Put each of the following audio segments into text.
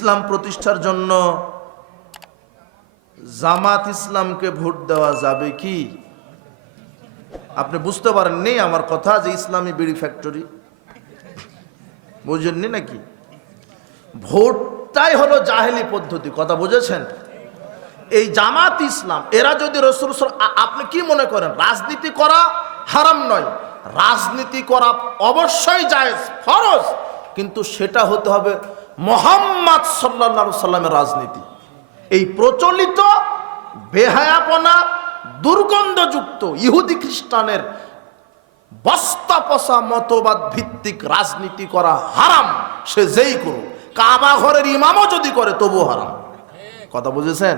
ইসলাম প্রতিষ্ঠার জন্য জামাত ইসলামকে ভোট দেওয়া যাবে কি? আপনি বুঝতে পারেননি আমার কথা যে ইসলামী বিড়ি ফ্যাক্টরি? বুঝেননি নাকি? ভোটটাই হলো জাহেলি পদ্ধতি, কথা বুঝেছেন? এই জামাত ইসলাম, এরা যদি রসুল আপনি কি মনে করেন? রাজনীতি করা হারাম নয়। রাজনীতি করা অবশ্যই জায়েজ, ফরজ। কিন্তু সেটা হতে হবে মোহাম্মদ সাল্লা সাল্লামের রাজনীতি। এই প্রচলিত, বেহায়াপনা, দুর্গন্ধযুক্ত ইহুদি খ্রিস্টানের বস্তা পচা মতবাদ ভিত্তিক রাজনীতি করা হারাম, সে যেই করুক। কাবা ঘরের ইমামও যদি করে তবু হারাম। কথা বুঝেছেন?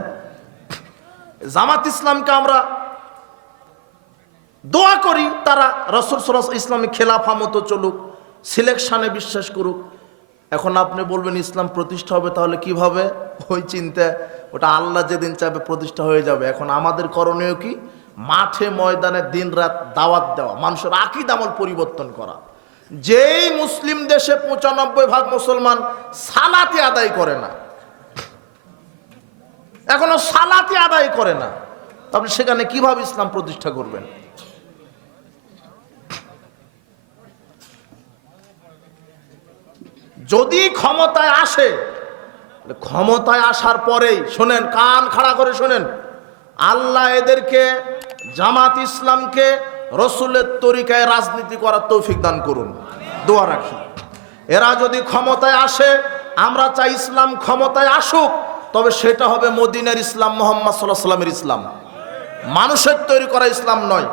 জামাত ইসলামকে আমরা দোয়া করি, তারা রসুল সরাস ইসলামী খেলাফা মতো চলুক, সিলেকশনে বিশ্বাস করুক। এখন আপনি বলবেন ইসলাম প্রতিষ্ঠা হবে তাহলে কীভাবে? ওই চিন্তা। ওটা আল্লাহ যেদিন চাইবে প্রতিষ্ঠা হয়ে যাবে। এখন আমাদের করণীয় কি? মাঠে ময়দানে দিন রাত দাওয়াত দেওয়া, মানুষের আকিদ আমল পরিবর্তন করা। যেই মুসলিম দেশে পঁচানব্বই ভাগ মুসলমান সালাতি আদায় করে না, এখনও সালাতি আদায় করে না আপনি সেখানে কীভাবে ইসলাম প্রতিষ্ঠা করবেন? যদি ক্ষমতায় আসে ক্ষমতায় আসার পরেই শোনেন, কান খাড়া করে শোনেন, আল্লাহ এদেরকে, জামাত ইসলামকে, রসুলের তরিকায় রাজনীতি করার তৌফিক দান করুন। দোয়া রাখি। এরা যদি ক্ষমতায় আসে, আমরা চাই ইসলাম ক্ষমতায় আসুক, তবে সেটা হবে মদিনের ইসলাম, মোহাম্মদ সাল্লাহ সাল্লামের ইসলাম। মানুষের তৈরি করা ইসলাম নয়।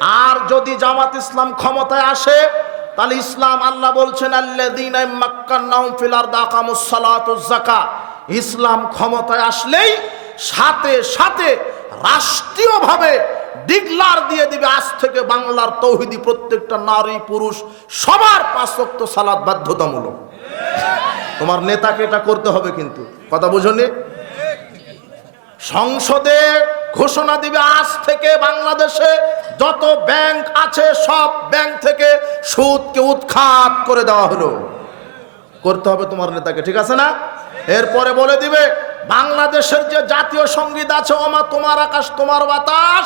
আর যদি জামাত ইসলাম ক্ষমতায় আসে তাহলে ইসলাম আল্লাহ বলছেন ইসলাম ক্ষমতায় আসলেই সাথে সাথে রাষ্ট্রীয়ভাবে ডিগলার দিয়ে দিবে। আজ থেকে বাংলার তৌহিদি প্রত্যেকটা নারী পুরুষ সবার পাঁচক্ত সালাদ বাধ্যতামূলক। তোমার নেতাকে এটা করতে হবে কিন্তু। কথা বুঝনি? সংসদে ঘোষণা দিবে, আজ থেকে বাংলাদেশে যত ব্যাংক আছে, সব ব্যাংক থেকে সুদকে উৎখাত করে দেওয়া হলো। করতে হবে তোমার নেতাকে, ঠিক আছে না? এরপরে বলে দিবে, বাংলাদেশের যে জাতীয় সংগীত আছে, ওমা তোমার আকাশ, তোমার বাতাস,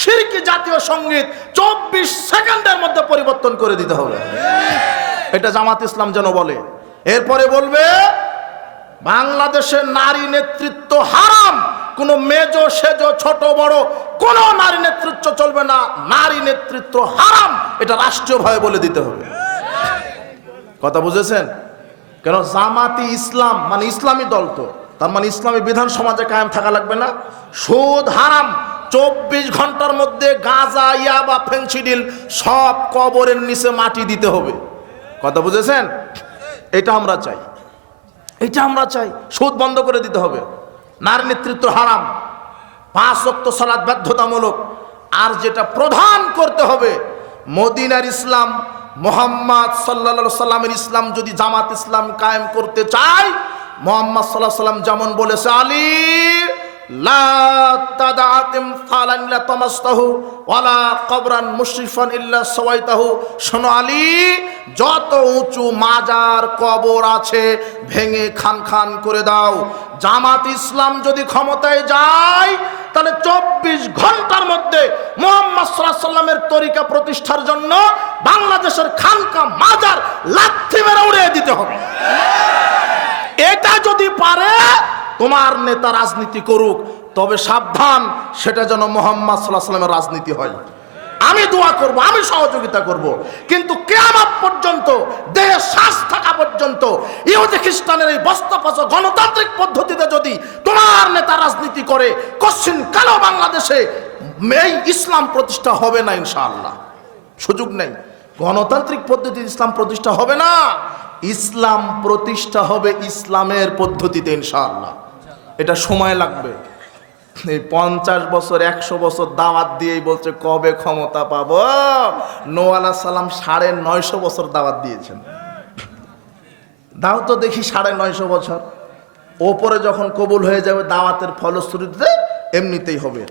সিরকি জাতীয় সংগীত চব্বিশ সেকেন্ডের মধ্যে পরিবর্তন করে দিতে হবে। এটা জামাত ইসলাম যেন বলে। এরপরে বলবে, বাংলাদেশের নারী নেতৃত্ব হারাম। কোন মেজ, সেজ, ছোট, বড় কোন নারী নেতৃত্ব চলবে না। নারী নেতৃত্ব হারাম, এটা রাষ্ট্রীয়ভাবে বলে দিতে হবে। কথা বুঝেছেন? কেন? জামাতি ইসলাম মানে ইসলামী দল তো। তার মানে ইসলামী বিধান সমাজে কায়েম থাকা লাগবে না। সুদ হারাম। চব্বিশ ঘণ্টার মধ্যে গাঁজা, ইয়াবা ফেন্সিডিল সব কবরের নিচে মাটি দিতে হবে। কথা বুঝেছেন? এটা আমরা চাই। এটা আমরা চাই। সুদ বন্ধ করে দিতে হবে। নারী নেতৃত্ব হারাম। পাঁচ অক্ত সালাদ বাধ্যতামূলক। আর যেটা প্রধান করতে হবে, মদিনার ইসলাম, মোহাম্মদ সাল্লা সাল্লামের ইসলাম যদি জামাত ইসলাম কায়েম করতে চায়, মোহাম্মদ সাল্লাহ সাল্লাম যেমন বলেছে, আলী ওয়ালা কবরান যত উঁচু মাজার কবর আছে, ভেঙে খান খান করে দাও। জামাত ইসলাম যদি ক্ষমতায় যায়, তাহলে চব্বিশ ঘণ্টার মধ্যে মোহাম্মদ সাল্লামের তরিকা প্রতিষ্ঠার জন্য বাংলাদেশের খানকা মাজার লাথি মেরে উড়িয়ে দিতে হবে। এটা যদি পারে তোমার নেতা রাজনীতি করুক, তবে সাবধান, সেটা যেন মোহাম্মদ সাল্লাহ সাল্লামের রাজনীতি হয়। আমি দোয়া করব, আমি সহযোগিতা করব, কিন্তু কেয়ামত পর্যন্ত দেহে শ্বাস থাকা পর্যন্ত, ইহুদি খ্রিস্টানের এই বস্তাপচ গণতান্ত্রিক পদ্ধতিতে যদি তোমার নেতা রাজনীতি করে, কশ্চিন কালো বাংলাদেশে এই ইসলাম প্রতিষ্ঠা হবে না ইনশাআল্লাহ। সুযোগ নেই। গণতান্ত্রিক পদ্ধতিতে ইসলাম প্রতিষ্ঠা হবে না। ইসলাম প্রতিষ্ঠা হবে ইসলামের পদ্ধতিতে ইনশাআল্লাহ। এটা সময় লাগবে। এই পঞ্চাশ বছর, একশো বছর দাওয়াত দিয়েই বলছে, কবে ক্ষমতা পাব? নোয়ালা সালাম সাড়ে নয়শো বছর দাওয়াত দিয়েছেন। দাও তো দেখি সাড়ে নয়শো বছর। ওপরে যখন কবুল হয়ে যাবে দাওয়াতের ফলশ্রুতিতে, এমনিতেই হবে।